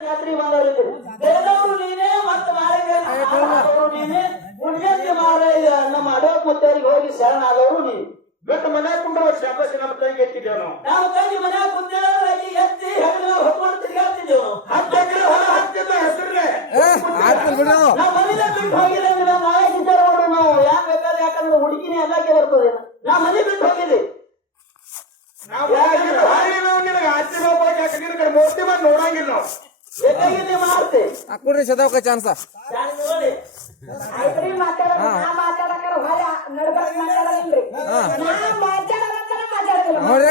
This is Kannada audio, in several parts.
ಜಾತ್ರೆ ಬಂದವರಿದ್ರು ಬೆಳೆದವರು ನೀನೇ ಮತ್ತೆ ಮಾರಿದವರು ನೀನೇ. ಪುಣ್ಯಕ್ಕೆ ಮಾರಾಯ ನಮ್ಮ ಅಡೋಕ್ ಮುತ್ತವರಿಗೆ ಹೋಗಿ ಶರಣಾದವರು ನೀನು. ಬಿಟ್ಟು ಮನೆ ಕುಂಡ್ರು ಶಾಬಾಸಿ ನಮ್ಮ ಕೈಗೆ ಎತ್ತಿದ್ದೇವೆ ನಾವು. ನಾವು ಕೈ ಮನೆ ಕುಂದೇಳಿ ಎತ್ತಿ ಹೆಗಲ ಹೊತ್ಕೊಂಡು ತಿರ್ಗಾಡ್ತಿದ್ದೆವು ನಾವು. ಹತ್ತು ಎಕರೆ ಹೊಲ ಹತ್ತಿದ್ದ ಹೆಸರೇ ನಾವು ಮನೇಲಿ ಬಿಟ್ಟು ಅಂದ್ರೆ ನಾವು ನಾಳೆ ಸಿದ್ಧಾರ ನೋಡು ನಾವು. ಯಾಕೆ ಬೇಕಾದ್ರೆ ಯಾಕಂದ್ರೆ ಹುಡುಗಿನೇ ಎಲ್ಲಕ್ಕೆ ಬರ್ತದೆ. ನಾವು ಮನೆ ಬಿಟ್ಟು ನಾವು ನಾವು ನಿನಗೆ ಹೋಗ್ಬೇಕು ಮೂರ್ತಿ ಮಾಡಿ ನೋಡಂಗಿಲ್ಲ ನಾವು. ಹಾಕೊಡ್ರಿ ಸದಾವಕ ಚಾನ್ಸ ನೋಡ್ರಿ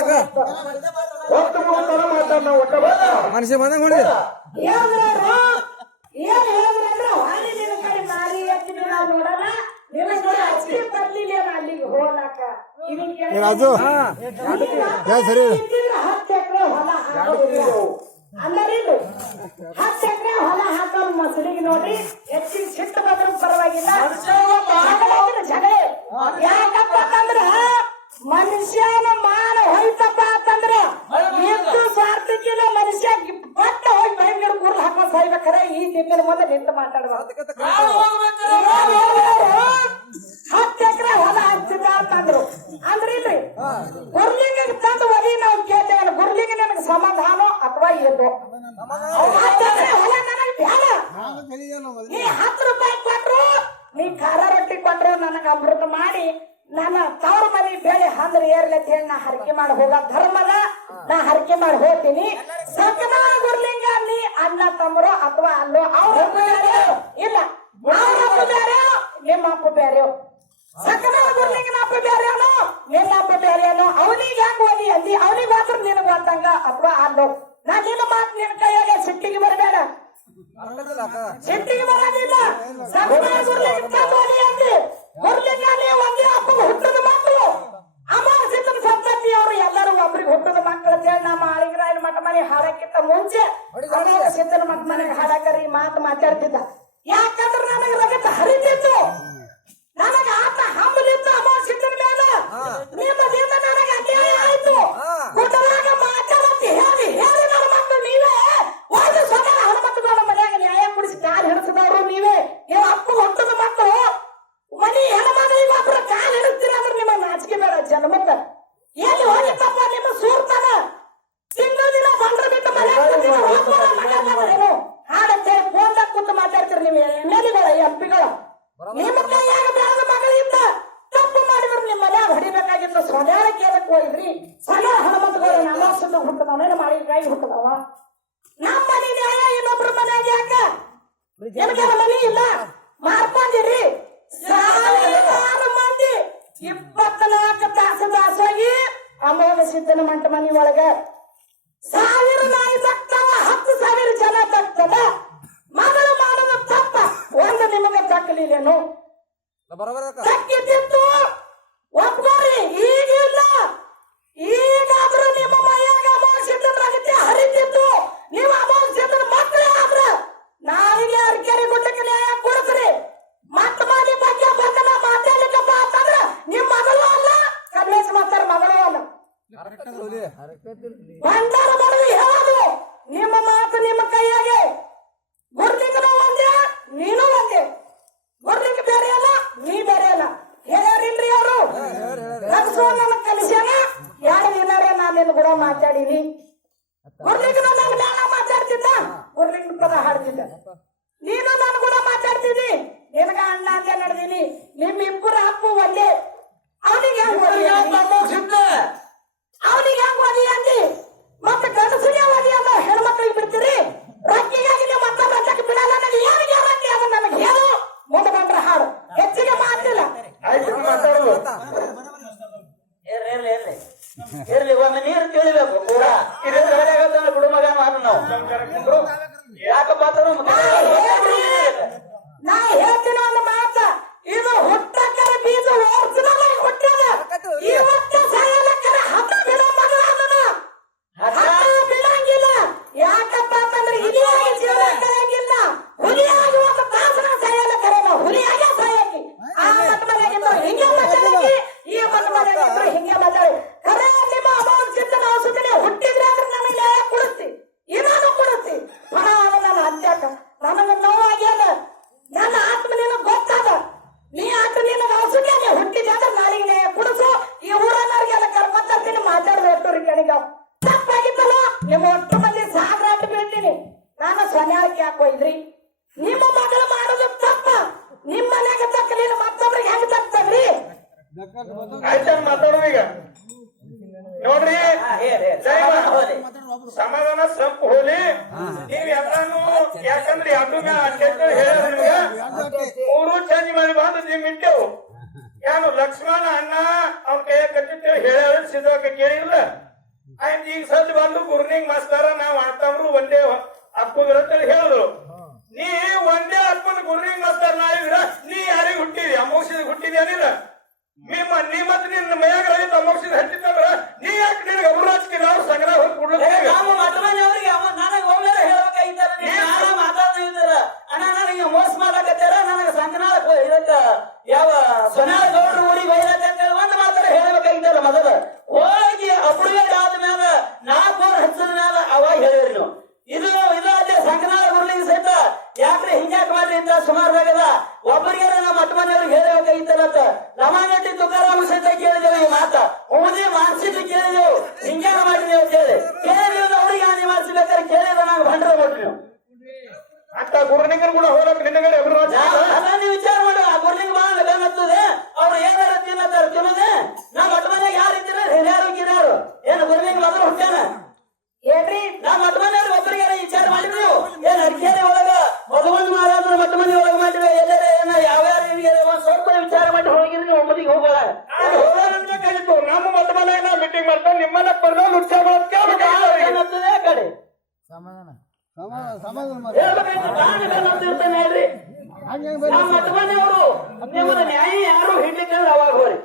ಮನುಷ್ಯ ಬಂದಂಗ ನೋಡ್ರಿ. ಸರಿ. ಹತ್ತು ಎಕರೆ ಹೊಲ ಹಾಕೋರು ಅಂದರಿಲ್ಲ ನೋಡಿ. ಹಾಕೋದು ನೋಡ್ರಿ ಹೆಚ್ಚಿನ ಸಿಟ್ಟು ಬಂದ್ರೂ ಪರವಾಗಿಲ್ಲ. ಜಗಳ ಅಂದ್ರೆ ಜಗಳ ಯಾಕಪ್ಪ ಅಂತಂದ್ರ ಮನುಷ್ಯನ ಮಾನ ಹೋಯ್ತಪ್ಪ ಅಂತಂದ್ರೆ ಎಷ್ಟು ಸ್ವಾರ್ಥಕ್ಕಿಲ್ಲ ಮನುಷ್ಯ. ಬಟ್ಟ ಹೋಗಿ ಭಯಂಕರ ಗುರು ಹಾಕೊಂಡ್ ಸಾಯ್ಬೇಕಾರೆ ಈ ತಿಂಗಳ ಮುಂದೆ ನಿಂತು ಮಾತಾಡ್ಬಾರ್ದು ಹತ್ತು ಎಕರೆ ಹೊಲ ಹಚ್ಚಿದ ಅಂತಂದ್ರು ಅಂದ್ರೆ ಇಲ್ರಿ ಗುರ್ಲಿಂಗ ತಂದು ಒದಿ ನಾವು ಕೇಳ್ತೇವಲ್ಲ ಗುರ್ಲಿಂಗ ನನಗೆ ಸಮಾಧಾನ ಅಥವಾ ಏನು ಹತ್ತು ಎಕರೆ ಹೊಲ ನನಗೆ ಬ್ಯಾಡ ನೀ ರೂಪಾಯಿ ಕೊಟ್ರು ನೀ ಖಾರ ರೊಟ್ಟಿ ಕೊಟ್ರು ನನಗೆ ಅಮೃತ ಮಾಡಿ ನನ್ನ ತವ್ರ ಮನೆ ಬೇಳೆ ಹಂದ್ರ ಏರ್ಲೆ ಅಂತ ಹೇಳಿ ನಾ ಹರಕೆ ಮಾಡಿ ಹೋಗ ಧರ್ಮದ ನಾ ಹರಕೆ ಮಾಡಿ ಹೋಗ್ತೀನಿ ಸಕನಾ ಗುರ್ಲಿಂಗ ನೀ ಅಣ್ಣ ತಮ್ಮರು ಅಥವಾ ಅಲ್ಲೋ ಅವ್ರ ಇಲ್ಲ ಅವ್ರ ಅಪ್ಪ ಬೇರೆ ನಿಮ್ಮ ಅಪ್ಪ ಬೇರೆ ಸಕನಾಳ ಗುರ್ಲಿಂಗನ ಅಪ್ಪ ಬೇರೆನೋ ನಿನ್ನ ಅಪ್ಪ ಬೇರೆನೋ ಅವನಿಗೆ ಹೆಂಗ್ ಓದಿ ಅಲ್ಲಿ ಅವನಿಗೆ ಮಾತ್ರ ನಿನಗೆ ಓದಂಗ ಅಥವಾ ಅಲ್ಲೋ ನಾ ನಿನ್ನ ಮಾತು ನಿನ್ನ ಕೈಯಾಗ ಸಿಟ್ಟಿಗೆ ಬರಬೇಡ. ಸಿಟ್ಟಿಗೆ ಬರೋದಿಲ್ಲ. ಸಕನಾಳ ಗುರ್ಲಿಂಗ ತಂದೋದಿ ಅಂದಿ ಗುರ್ಲಿಂಗ ನೀ ಒಂದೇ ಅಪ್ಪಗೆ ಹುಟ್ಟದ ಮಕ್ಕಳು ಅಮಾವಾಸ್ಯತನ ಸಂತತಿ ಅವರು ಎಲ್ಲರೂ ಒಬ್ರಿಗೆ ಹುಟ್ಟದ ಮಕ್ಕಳು ಅಂತ ಹೇಳಿ ನಮ್ಮ ಆಳಿಗರಾಯನ ಮಠ ಮನೆ ಹಾಡಕ್ಕಿಂತ ಮುಂಚೆ ಅಮಾವಾಸ್ಯತನ ಮಠ ಮನೆಗೆ ಹಾಡಕರಿ ಮಾತು ಮಾತಾಡ್ತಿದ್ದ ಯಾಕಂದ್ರೆ ನನಗೆ ರಗತ ಹರಿತಿತ್ತು ನನಗೆ ಆತ ಹಂಬಲಿತ್ತು ಅಮಾವಾಸ್ಯತನ ಮೇಲೆ ನಿಮ್ಮದಿಂದ ನನಗೆ ಅನ್ಯಾಯ ಆಯ್ತು ಗುಡ್ಡದಾಗ ಮಾತಾಡತ್ತಿ ಹೇಳಿ ಹೇಳಿ ನನ್ನ ಮಕ್ಕಳು ನೀವೇ ಒಂದು ಸ್ವತಃ ಹನುಮಂತಗೌಡ ಮನೆಯಾಗ ನ್ಯಾಯ ಕುಡಿಸಿ ಕಾಲು ಹಿಡಿಸಿದವರು ನೀವೇ ನೀವು ಅಪ್ಪ ಹುಟ್ಟದ ಮಕ್ಕಳು ಮನಿ ಹೆಣ್ಮಗಳಿಗೆ ಒಬ್ರು ಕಾಲು ಹಿಡಿಸ್ತೀರ ಅಂದ್ರೆ ನಿಮ್ಮ ನಾಚಿಕೆ ಬೇಡ ಜನ್ಮಕ್ಕ ಎಲ್ಲಿ ಹೋಗಿತ್ತಪ್ಪ ನಿಮ್ಮ ಸೂರ್ತನ ತಿಂಗಳ ದಿನ ಬಂದ್ರ ಬಿಟ್ಟು ಮನೆ ಮಾತಾಡ್ತಾರೇನು ಹಾಡತ್ತೆ ಫೋನ್ದಾಗ ಕೂತು ಮಾತಾಡ್ತೀರಿ ನೀವು ಎಮ್ಮೆಲಿಗಳ ಎಂಪಿಗಳ ನಿಮ್ಮ ಕೈಯಾಗ ಬೆಳೆದ ಮಗಳಿಂದ ತಪ್ಪು ಮಾಡಿದ್ರು ನಿಮ್ಮ ಮನ್ಯಾಗ ಹೊಡಿಬೇಕಾಗಿತ್ತು ಸೊನ್ಯಾರ ಕೇಳಕ್ ಹೋಗಿದ್ರಿ ಸಣ್ಣ ಹನುಮಂತಗೌಡ ನಮಾಸದ ಹುಟ್ಟದವನೇನು ಮಾಡಿ ಕೈ ಹುಟ್ಟದವ ನಮ್ಮ ಮನೆ ನ್ಯಾಯ ಇನ್ನೊಬ್ರ ಮನ್ಯಾಗ ಯಾಕ ನಿಮಗೆ ಮನೆ ಇಲ್ಲ ಮಾರ್ಕೊಂಡಿರಿ ಸಾವಿರಾರು ಮಂದಿ ಇಪ್ಪತ್ನಾಲ್ಕು ತಾಸು ದಾಸೋಗಿ ಅಮೋಘ ಸಿದ್ದನ ಮಂಟ ಮನಿ ಒಳಗ ಸಾವಿರ ನಾಯಿ ತಕ್ತವ ಹತ್ತು ಸಾವಿರ ಜನ ಬರ್ತದ ಮಗಳು ಮಾಡುವ ತಪ್ಪ ಒಂದು ನಿಮಗೆ ತಕ್ಕಲಿಲ್ಲೇನು? ತಕ್ಕಿದ್ದಿತ್ತು ಒಪ್ಕೋರಿ ಈಗಿಲ್ಲ. ಈಗಾದ್ರೂ ನಿಮ್ಮ ಮೈಯಾಗ ಅಮೋಘ ರಗತೆ ಹರಿತಿತ್ತು ನೀವು ಅಮೋಘ ಮಕ್ಕಳೇ ಆದ್ರ ನಾಳೆಗೆ ಅರ್ಕೆರೆ ಗುಡ್ಡಕ್ಕೆ ನ್ಯಾಯ ಕೊಡ್ತೀರಿ ಮತ್ತ ಮಾಡಿ ಬಗ್ಗೆ ಬಂದನ ಮಾತಾಡ್ಲಿಕ್ಕಪ್ಪ ಅಂತಂದ್ರ ನಿಮ್ ಮಗಳು ಅಲ್ಲ ಕನ್ವೇಸ್ ಮಾಸ್ತರ ಮಗಳು ಅಲ್ಲ ಬಂಡಾರ ಬಡವಿ ಹೇಳೋದು ನಿಮ್ಮ ಮಾತು ನಿಮ್ಮ ಕೈಯಾಗೆ ಗುರ್ಲಿಂಗನು ಒಂದೇ ನೀನು ಒಂದೇ ಗುರ್ಲಿಂಗ ಬೇರೆ ಅಲ್ಲ ನೀ ಬೇರೆ ಅಲ್ಲ ಹೇಳ್ಯಾರಿಲ್ರಿ ಅವರು ಕನಸು ನನ್ನ ಕಲಿಸ್ಯಾನ ಎರಡು ದಿನಾರೇ ಕೂಡ ಮಾತಾಡೀನಿ. ಗುರ್ಲಿಂಗನು ನನ್ನ ಮ್ಯಾಲ ಮಾತಾಡ್ತಿದ್ದ? ಗುರ್ಲಿಂಗ ಪದ ಹಾಡ್ತಿದ್ದ. ನೀನು ನನ್ನ ಕೂಡ ಮಾತಾಡ್ತಿದ್ದಿ? ನಿನಗ ಅಣ್ಣ ಅಂತ ನಡೆದೀನಿ. ನಿಮ್ಮಿಬ್ಬರ ಅಪ್ಪು ಒಂದೇ. ಅವನಿಗೆ? ಅವನಿಗೆ ಹೆಂಗ್ ಓದಿ ಅಂದಿ? ಮತ್ತೆ ಗಂಡಸರಿಗೆ ಓದಿ ಅಂತ ಹೆಣ್ಮಕ್ಳಿಗೆ ಬಿಡ್ತೀರಿ? ರಾಜ್ಯ ರೊಕ್ಕಕ್ಕೆ ಬಿಡಲ್ಲ ನನಗೆ. ಏನು ಗ್ಯಾರಂಟಿ ಅದು ನನಗೆ ಹೇಳು ಮುಂದೆ ಬಂದ್ರೆ ಹಾಡು ಹೆಚ್ಚಿಗೆ ಮಾತಿಲ್ಲ ಆಯ್ತು ಮಾತಾಡೋದು ಇರ್ಲಿ ಇರ್ಲಿ ಇರ್ಲಿ ಇರ್ಲಿ ಒಮ್ಮೆ ನೀರು ಕೇಳಬೇಕು ಕೂಡ ಇದು ಆಗತ್ತಾನೆ ಕುಡುಮಗ ಮಾಡು ನಾವು ಯಾಕಪ್ಪ ಅಂತಂದ್ರೆ ನಮ್ಮ ಕೈಯಾಗ ಹೇಳ್ರಿ. ನಾ ಹೇಳ್ತೀನಿ ಒಂದು ಮಾತ ಇದು ಹುಟ್ಟಕ್ಕರ ಬೀಜ ಓಡ್ಸಿದಾಗ ಹುಟ್ಟ್ಯದ ಇವತ್ತು ಸಾಯಲಕ್ಕರ ಹತ್ತ ಬಿಡೋ ಮಗಳ ಅದನ ಹತ್ತ ಬಿಡಂಗಿಲ್ಲ ಯಾಕಪ್ಪ ಅಂತಂದ್ರೆ ಇಲಿಯಾಗಿ ಜೀವನ ಕಳೆಯಂಗಿಲ್ಲ ಹುಲಿಯಾಗಿ ಒಂದು ತಾಸನ ಸಾಯಲಕ್ಕರ ನಾವು ಹುಲಿಯಾಗೆ ಸಾಯಕಿ ಆ ಮಟ್ಟ ಮನೆಯಾಗಿದ್ದು ಹಿಂಗೆ ಮಾತಾಡಕಿ ಈ ಮಟ್ಟ ಮನೆಯಾಗಿದ್ದು ಹಿಂಗೆ ಮಾತಾಡಿ ಖರೆ ನಿಮ್ಮ ಅಮೌಂಟ್ ಚಿಂತನ ಔಷಧಿನೇ ಹುಟ್ಟಿದ್ರೆ ಅಂದ್ರೆ ನಮಗೆ ನ್ಯಾಯ ಕೊಡುತ್ತಿ ಇನ್ನಾನು ಕೊಡುತ್ತಿ ಹಣ ಅವನ ನಾನು ಒಯ್ದ್ರಿ ನಿಮ್ಮ ಮಗಳು ಮಾಡೋದು ತಪ್ಪ. ನಿಮ್ಮ ಮನ್ಯಾಗ ತಕ್ಕಲಿಲ್ಲ ಮತ್ತೊಬ್ರಿಗೆ ಹೆಂಗ್ ತಕ್ತದ್ರಿ ಆಯ್ತಾ ಮಾತಾಡೋ ಈಗ. ನೋಡ್ರಿ. ಸಮಾಧಾನ ಸಂಪ್ ಹೋಲಿ ನೀವ್ ಎಲ್ಲಾನು ಯಾಕಂದ್ರೆ ಹೇಳಿದ್ರೆ ಮೂರು ಚೇಂಜ್ ಮಾಡಿ ಬಂದು ನಿಮ್ ಇಟ್ಟೆವು ಏನು ಲಕ್ಷ್ಮಣ ಅಣ್ಣ ಅವ್ನ ಕೈಯ ಕಟ್ಟಿರ್ತೇವೆ ಹೇಳ ಸಿದ್ಧವಾಕ ಕೇಳಿಲ್ಲ? ಆಯ್ತು ಈಗ ಸದ್ ಬಂದು ಗುರ್ನಿಂಗ್ ಮಾಸ್ತಾರ ನಾವ್ ಅಣ್ಣತಮ್ರು ಒಂದೇ ಅಪ್ಪಗಿರ ಅಂತೇಳಿ ಹೇಳಿದ್ರು. ನೀ ಒಂದೇ ಅಪ್ಪನ ಗುರ್ನಿಂಗ್ ನಾ ನಾವಿದ್ರ ನೀ ಯಾರಿಗೆ ಹುಟ್ಟಿದಿ ಅಮೋಷದ ಹುಟ್ಟಿದಿ ಅನಿಲ್ಲ ನಿಮ್ಮ ನೀ ಮತ್ತೆ ನಿನ್ನ ಮೈಯಾಗ ರೈತ ಮಾಡ್ರಿ ಅಂತ ಸುಮಾರಾಗದ ಒಬ್ಬರಿಗೆ ನಮ್ಮ ಮಠ ಮನೆಯವ್ರಿಗೆ ಹೇಳ್ಬೇಕಾಗಿತ್ತಲ್ಲ ಅಂತ. ರಮಾನಟ್ಟಿ ತುಕಾರಾಮ ಸಹಿತ ಕೇಳಿದೆವು ಈ ಮಾತ ಓದಿ ಮಾನಸಿಕ ಕೇಳಿದೆವು ಮಾಡಿದೆವು ಅಂತ ಹೇಳಿ. ಕೇಳಿ ಅವ್ರಿಗೆ ಹಾನಿ ಮಾಡಿಸ್ಬೇಕಾದ್ರೆ ಕೇಳಿದ ನಾವು ಭಂಡ್ರ ಕೊಟ್ರಿ. ನೀವು ಅಷ್ಟ ಗುರುನಿಂಗನ್ ಕೂಡ ಹೋಗಕ್ ನಿನ್ನಗಡೆ ಅದನ್ನ ವಿಚಾರ ಮಾಡು. ಆ ಗುರ್ಲಿಂಗ ಬಾಳ ಬೆನ್ನತ್ತದೆ. ಅವ್ರು ಏನಾರ ತಿನ್ನತ್ತಾರ ತಿನ್ನೋದೆ. ನಮ್ಮ ಮಠ ಮನೆಗೆ ಯಾರು ಇದ್ದೀರ ಹಿರಿಯರು ಗಿರಿಯರು ಏನು ಗುರ್ಲಿಂಗ? ಹೇಳ್ರಿ. ನಮ್ಮ ಮಠ ಮನೆಯವರು ನಿಮ್ಮದ ನ್ಯಾಯ ಯಾರು ಹಿಡ್ಲಿಕ್ಕೆ ಅವಾಗ ಹೋರಿ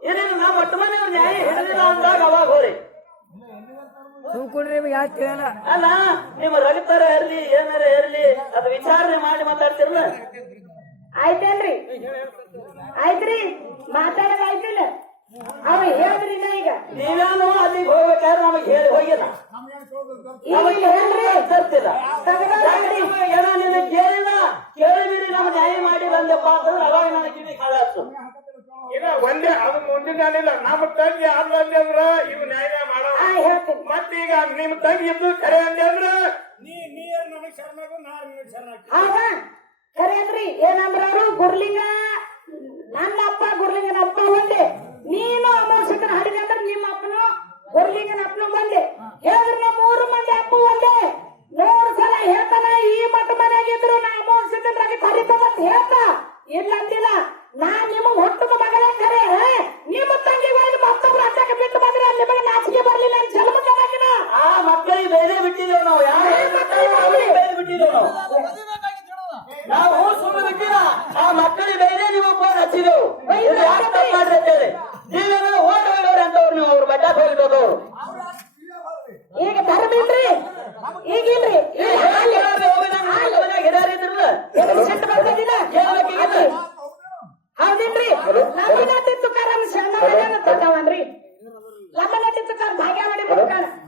ಏನೇನು ನಮ್ಮ ಮಠ ಮನೆಯವ್ರು ನ್ಯಾಯ ಹಿಡಿದಿಲ್ಲ ಅಂದಾಗ ಅವಾಗ ಹೋರಿ ಅಲ್ಲ ನಿಮ್ಮ ರಗತರ ಇರ್ಲಿ ಏನಾರ ಇರ್ಲಿ ಅದು ವಿಚಾರಣೆ ಮಾಡಿ ಮಾತಾಡ್ತಿರಲ್ಲ? ಆಯ್ತೇನ್ರಿ? ಆಯ್ತ್ರಿ? ಮಾತಾಡೋದ್ ಆಯ್ತಿಲ್ಲ. ಅವ ಹೇಳಿದ್ರಿ ನಾ ಈಗ. ನೀವೇನು ಅಲ್ಲಿಗೆ ಹೋಗ್ಬೇಕಾದ್ರೆ ನಮಗೆ ಹೇಳಿ ಹೋಗಿಲ್ಲ. ಕೇಳಿಲ್ಲ? ಕೇಳಿದಿರಿ ನಮ್ಮ ನ್ಯಾಯ ಮಾಡಿಲ್ಲ ಅಂದಪ್ಪ ಅಂತಂದ್ರೆ ಅವಾಗ ನನಗೆ ಕಿವಿ ಕಾಳಾಯ್ತು ಇಲ್ಲ ಒಂದೇ ಅದು ಮುಂದಿನ ನಮ್ಮ ತಂಗಿ ಅಂದ್ರ ಇವ್ ನ್ಯಾಯ ಮಾಡೋ ಮತ್ತೀಗ ನಿಮ್ ತಂಗಿ ಇದ್ದು ಕರೆ ಅಂದೆ ಅಂದ್ರ? ನೀ ನೀ ನನಗ್ ಶರಣಾಗು ನಾ ನಿನಗ್ ಶರಣಾಗ್ತೀನಿ. ಹೌದ? ಖರೇನ್ರಿ ಏನಂದ್ರ ಗುರ್ಲಿಂಗ ನನ್ನ ಅಪ್ಪ ಗುರ್ಲಿಂಗನ ಅಪ್ಪ ಒಂದೇ ನೀನು ಅಮೋಷಕನ ಹಡಿದೆ ಅಂದ್ರೆ ನಿಮ್ಮ ಅಪ್ಪನು ಗುರ್ಲಿಂಗನ ಅಪ್ಪನು ಒಂದೇ ಹೇಳಿದ್ರೆ ನಮ್ಮ ಮೂರು ಮಂದಿ ಅಪ್ಪ ಒಂದೇ ಮೂರು ಸಲ ಹೇಳ್ತಾನ ಈ ಮಠ ಮನೆಯಾಗಿದ್ರು ನಾ ಅಮೋಷಕನಾಗಿ ಕರಿತದಂತ ಹೇಳ್ತ ಇಲ್ಲ ಅಂದಿಲ್ಲ ನಾ ನಿಮಗ್ ಹುಟ್ಟದ ಮಗಳೇ ಖರೆ ನಿಮ್ಮ ತಂಗಿ ಒಳಗೆ ಮತ್ತೊಬ್ರು ಅಚ್ಚಕ್ಕೆ ಬಿಟ್ಟು ಬಂದ್ರೆ ನಿಮಗೆ ನಾಚಿಕೆ ಬರ್ಲಿಲ್ಲ ಅಂತ ಜನ್ಮ ಚೆನ್ನಾಗಿನ ಆ ಮಕ್ಕಳಿಗೆ ಬೇರೆ ಬಿಟ್ಟಿದ್ದೇವೆ ನಾವು ಯಾವ ಮಕ್ಕಳಿಗೆ ಬೇರೆ ಬಿಟ್ಟಿದ್ದೇವೆ ನಾವು ನಾವು ಸುಮ್ಮನೆ ಬಿಟ್ಟಿಲ್ಲ ಆ ಮಕ್ಕಳಿಗೆ ಬೇರೆ ನೀವು ಫೋನ್ ಹಚ್ಚಿದೆವು ಇದು ಯಾಕೆ ತಪ್ಪು ಮಾಡ್ರಿ ಅಂತ ಹೇಳಿ ನೀವೇನೋ ಓಟ್ ಹೋಗೋರು ಅಂತವ್ರು ನೀವು ಅವ್ರು ಬಡ್ಡಾಕ್ ಹೋಗಿದ್ದವ್ರು ಈಗ ಧರ್ಮ ಇಲ್ರಿ ಈಗ ಇಲ್ರಿ ಈಗ ಹಾಲಿ. ಎಲ್ಲಿ ಸಿಟ್ಟು ಬರ್ತದಿಲ್ಲ? ಅದು. ಹೌದಿಲ್ರಿ ಲಮ್ಮನಟ್ಟಿ ತುಕಾರಾಮ್ ಶರಣರಾಜನ ತಂದವನ್ರಿ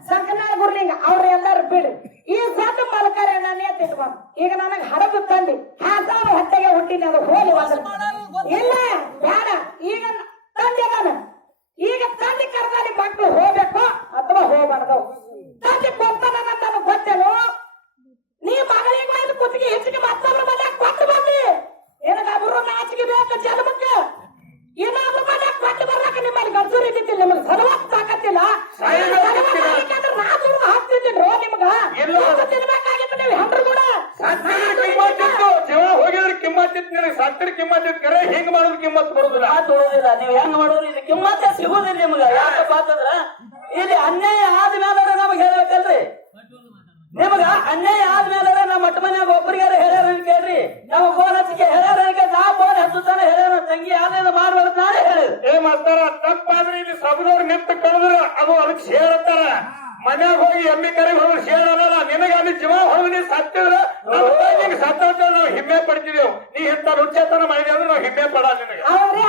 ಸಂಕನಾಳ ಗುರ್ಲಿಂಗ ಅವ್ರ ಎಲ್ಲಾರು ಈ ಸಣ್ಣ ಮಲ್ಕರ ನಾನೇ ತಿಟ್ಕೊಂಡು ಈಗ ನನಗೆ ಹಡದು ತಂದಿ. ಹಾಸಾನ ಹೊಟ್ಟೆಗೆ ಹುಟ್ಟಿನ ಅದು ಒಂದು ಇಲ್ಲ ಬೇಡ. ಈಗ ತಂದೆ ನಾನು. ಈಗ ತಂದೆ ಕರ್ದಾಡಿ ಮಕ್ಕಳು ಹೋಗ್ಬೇಕು ಅಥವಾ ಹೋಗ್ಬಾರ್ದು? ತಂದೆ ಕೊಡ್ತಾನ ನನಗೆ ಗೊತ್ತೇನು? ನೀ ಮಗಳಿಗೆ ಕುತ್ತಿಗೆ ಹೆಚ್ಚಿಗೆ ಮತ್ತೊಬ್ರ ಮನ್ಯಾಗ ಕೊಟ್ಟು ಬಂದಿ ಏನಾದ್ರು ನಾಚಿಕೆ ಬೇಕು ಜನ್ಮಕ್ಕೆ ಏನಾದ್ರು ಮನ್ಯಾಗ ಕೊಟ್ಟು ಬರ್ಲಾಕ ನಿಮ್ಮಲ್ಲಿ ಗರ್ಸೂರಿ ಇದ್ದಿದ್ದಿಲ್ಲ ನಿಮಗೆ ಸಲವಾಗ್ ತಾಕತ್ತಿಲ್ಲ ನಾ ದುಡ್ದು ಹಾಕ್ತಿದ್ದೀನಿ ರೋ ನಿಮ್ಗ ಇಲ್ಲ. ಇವತ್ತು ತಿನ್ಬೇಕಾಗಿತ್ತು ನೀವು ಹೆಂಡ್ರು ಕೂಡ ಸತ್ತಿರ ಕಿಮ್ಮತ್ತಿತ್ತು ಜೀವ ಹೋಗಿದ್ರೆ ಕಿಮ್ಮತ್ತಿತ್ತು ನಿನಗೆ ಸತ್ತಿರ ಕಿಮ್ಮತ್ತಿತ್ತು ಕರೆ ಹಿಂಗ್ ಮಾಡೋದು ಕಿಮ್ಮತ್ ಬರುದಿಲ್ಲ ತೊಳೋದಿಲ್ಲ ನೀವು ಹೆಂಗ್ ಮಾಡೋರು ಇದು ಕಿಮ್ಮತ್ತೆ ಸಿಗೋದಿಲ್ಲ ನಿಮ್ಗ ಯಾಕಪ್ಪ ಅಂತಂದ್ರ ಇಲ್ಲಿ ಅನ್ಯಾಯ ಆದ್ಮೇಲೆ ನಮಗೆ ಹೇಳ್ಬೇಕಲ್ರಿ ನಿಮಗ ಅನ್ಯಾಯ ಆದ್ಮೇಲೆ ನಮ್ಮ ಮಟ್ಟ ಮನ್ಯಾಗ ಒಬ್ಬರಿಗಾರ ಹೇಳ್ಯಾರ ಅಂತ ಕೇಳ್ರಿ ನಮ್ಮ ಫೋನ್ ಹಚ್ಚಿಕೆ ಹೇಳ್ಯಾರ ಅಂತ ನಾ ಫೋನ್ ಹಚ್ಚುತ್ತಾನೆ ಹೇಳ್ಯಾರ ತಂಗಿ ಆದ್ರಿಂದ ಮಾಡ್ಬಾರ್ದು ನಾನೇ ಹೇಳಿದ್ರು ಏ ಮಾಡ್ತಾರ ತಪ್ಪಾದ್ರೆ ಇಲ್ಲಿ ಸಭದವ್ರು ನಿಂತು ಕಳೆದ್ರ ಅದು ಅದಕ್ಕೆ ಸೇರತ್ತಾರ ಮನ್ಯಾಗ ಹೋಗಿ ಎಮ್ಮಿ ಕರೆಗೆ ಹೋದ್ರೆ ಶೇರ್ ಅನ್ನಲ್ಲ ನಿನಗೆ ಅಲ್ಲಿ ಜೀವ ಹೋಗಿ ನೀ ಸತ್ತಿದ್ರ ನಮ್ಮ ತಂಗಿಗೆ ಸತ್ತ ನಾವು ಹಿಮ್ಮೆ ಪಡ್ತಿದೆವು ನೀ ನುಚ್ಚತನ ಮಾಡಿದೆ ಅಂದ್ರೆ ನಾವು ಹಿಂದೆ ಪಡ ನಿನಗೆ. ಅವ್ರೆ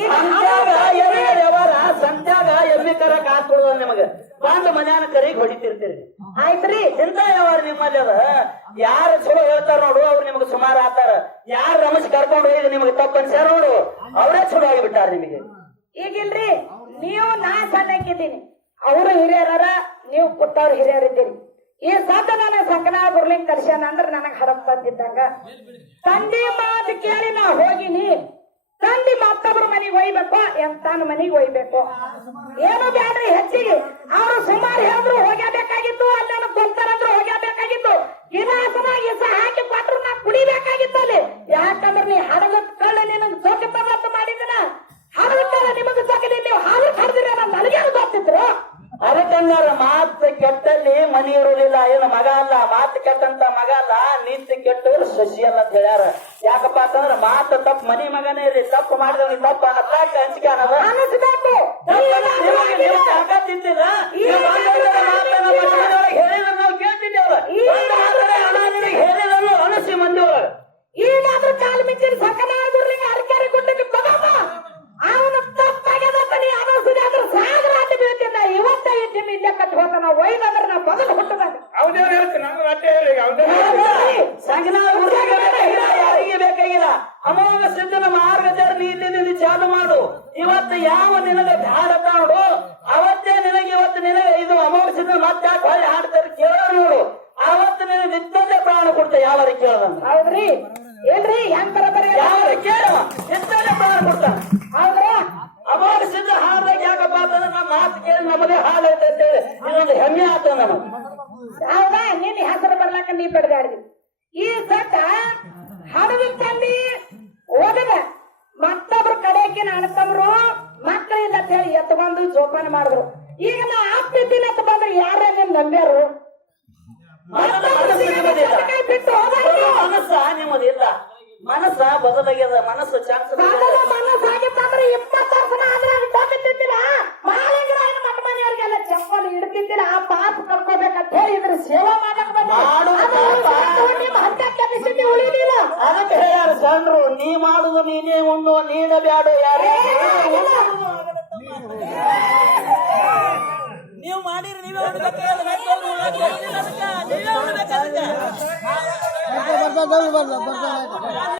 ಈಗ ಸಂತ್ಯಾಗ ಎಮ್ಮೆ ವ್ಯವಹಾರ ಸಂತ್ಯಾಗ ಎಮ್ಮೆ ಕರ ಕಾಸ್ಕೊಡೋದು ನಿಮಗ? ಬಂದು ಮನ್ಯಾನ ಕರೆಗೆ ಹೊಡಿತಿರ್ತೀರಿ. ಆಯ್ತ್ರಿ? ಎಂತ ವ್ಯವಹಾರ ನಿಮ್ಮಲ್ಲಿ ಅದ. ಯಾರು ಚಲೋ ಹೇಳ್ತಾರ ನೋಡು ಅವ್ರು ನಿಮ್ಗೆ ಸುಮಾರು ಆತಾರ. ಯಾರು ರಮಸ್ ಕರ್ಕೊಂಡು ಹೋಗಿ ನಿಮ್ಗೆ ತಪ್ಪು ಅನ್ಸ್ಯಾರ ನೋಡು. ಅವರೇ ಚಲೋ ಆಗಿಬಿಟ್ಟಾರ ನಿಮಗೆ. ಈಗಿಲ್ರಿ? ನೀವು ನಾ ಸಣ್ಣಕ್ಕಿದ್ದೀನಿ. ಅವರು ಹಿರಿಯರ ನೀವು ಹಿರಿಯರ್ ಹಿರಿಯರಿದ್ದೀರಿ. ಈ ಸದ್ದ ಸಕಲ ಸಂಕನಾಳ ಗುರ್ಲಿಂಗ್ ಕರ್ಸ್ಯಾನ ಅಂದ್ರ ನನಗ್ ಹರಪ್ ಬಂದಿದ್ದಂಗ. ತಂದಿ ಮಾತು ಕೇಳಿ ನಾ ಹೋಗಿನಿ ತಂದಿ ಮತ್ತೊಬ್ರ ಮನೆಗೆ ಒಯ್ಬೇಕು? ಎಂತಾನು ಮನೆಗೆ ಒಯ್ಬೇಕು? ಏನು ಬ್ಯಾಡ್ರಿ ಹೆಚ್ಚಿಗೆ. ಅವ್ರು ಸುಮಾರು ಹೇಳಿದ್ರು ಹೋಗಬೇಕಾಗಿತ್ತು ಅಲ್ಲಿ ನನಗ್ ಗೊತ್ತಾರಂದ್ರು ಹೋಗಬೇಕಾಗಿತ್ತು ಗಿಲಾಸನ ಇಸ ಹಾಕಿ ಕೊಟ್ರು ನಾ ಕುಡಿಬೇಕಾಗಿತ್ತು ಅಲ್ಲಿ. ಯಾಕಂದ್ರೆ ನೀ ಹಡಗತ್ ಕಳ್ಳ ನಿನಗ್ ಜೊಕ್ಕತ್ತ ಮಾಡಿದನ ಹಡಲ ಕಳ್ಳ ನಿಮಗ್ ಜೊಕ್ಕಲಿ ನೀವು ಹಾಲು ಕಡ್ದಿರ ನನಗೇನು ಗೊತ್ತಿದ್ರು ಅದಕ್ಕಂಗಾರ ಮಾತು ಕೆಟ್ಟಲ್ಲಿ ಮನಿ ಇರುವುದಿಲ್ಲ ಏನು ಮಗ ಅಲ್ಲ ಮಾತು ಕೆಟ್ಟಂತ ಮಗ ಅಲ್ಲ ನೀತಿ ಕೆಟ್ಟವ್ರು ಸಸಿ ಅಲ್ಲ ಅಂತ ಹೇಳ್ಯಾರ. ಯಾಕಪ್ಪ ಅಂತಂದ್ರ ಮಾತು ತಪ್ಪು ಮನಿ ಮಗನೇ ಇರಿ ತಪ್ಪು ಮಾಡಿದವನಿ ತಪ್ಪು ಅದ್ರಾಗ ಹಂಚಿಕೆ ಅನ್ನೋದು. ಹೇಳಿದ್ರೆ ಅನಸಿ ಮಂದಿ ಈಗಾದ್ರೂ ಕಾಲ್ ಮಿಂಚಿನ ಸಕಲ ನಿನಗೆ ನೋಡು ಅವತ್ತೇ ನಿನಗೆ ಇವತ್ತು ನಿನಗೆ ಇದು ಅಮೋಘ ಸಿದ್ಧನ ಮತ್ತೆ ಯಾಕೆ ಹೊಳ್ಳಿ ಹಾಡ್ತಾರೆ ಕೇಳೋ ನೋಡು. ಅವತ್ತು ನಿನ್ನ ನಿತ್ತಂತೆ ಪ್ರಾಣ ಕೊಡ್ತ ಯಾವರಿಗೆ ಕೇಳೋದಂತ? ಹೌದ್ರಿ? ಏನ್ರಿ ಹೆಂಗ್ ಬರಬರಿ ಯಾವರಿಗೆ ಕೇಳುವ ನಿತ್ತಂತೆ ಪ್ರಾಣ ಕೊಡ್ತಾನ ಹೌದ್ರ? ಅಮೋಘ ಸಿದ್ಧ ಹಾಡ್ದಾಗ ಯಾಕಪ್ಪ ಅಂತಂದ್ರೆ ನಮ್ಮ ಮಾತು ಕೇಳಿ ನಮಗೆ ಹಾಲು ಐತೆ ಅಂತೇಳಿ ಇನ್ನೊಂದು ಹೆಮ್ಮೆ ಆತ ನಮಗೆ ಹೌದಾ? ನಿನ್ನ ಹೆಸರು ಬರ್ಲಾಕ ನೀ ಬೆಳೆದಾಡ್ದಿ ಈ ಸತ ಹಡದು ತಂದಿ ಹೋಗದ ಮತ್ತೊಬ್ರು ಕಡೆಯಕ್ಕೆ ಅಣ್ಣತಮ್ರು ಮಕ್ಕಳಿಲ್ಲ ಅಂತ ಹೇಳಿ ಎತ್ಕೊಂಡು ಮಾಡಿದ್ರು. ಈಗ ನಾ ಆಗ್ತಿದ್ದೀನಿ ಅಂತ ಬಂದ್ರೆ ಯಾರೇ ನಿಮ್ ನಂಬ್ಯಾರು ಮನಸ್ಸು ನಿಮ್ಮದಿಲ್ಲ. ಮನಸ್ಸ ಬದಲಾಗ್ಯದ ಮನಸ್ಸು ಚಾನ್ಸ್ ಮೊದಲ ಮನಸ್ಸಾಗಿತ್ತಂದ್ರೆ ಇಪ್ಪತ್ತು ವರ್ಷ ಆದ್ರೆ ಅದು ಗೊತ್ತಿದ್ದಿಲ್ಲ ಮಹಾಲಿಂಗರಾಯನ ಮಠ ಮನೆಯವ್ರಿಗೆಲ್ಲ ಚಪ್ಪಲ್ ಇಡ್ತಿದ್ದಿಲ್ಲ ಆ ಪಾಪ ಕರ್ಕೋಬೇಕಂತ ಹೇಳಿ ಇದ್ರ ಸೇವಾ ಮಾಡಕ್ ಅದಕ್ಕೆ ಹೇಳ್ಯಾರ ಜನರು ನೀ ಮಾಡುದು ನೀನೇ ಉಣ್ಣು ನೀನ ಬ್ಯಾಡು ಯಾರೇ ಮಾಡಿರಿ ನೀವೇ ಬರ್ತಾ ಬರ್ತಾ ಬರ್ತಾ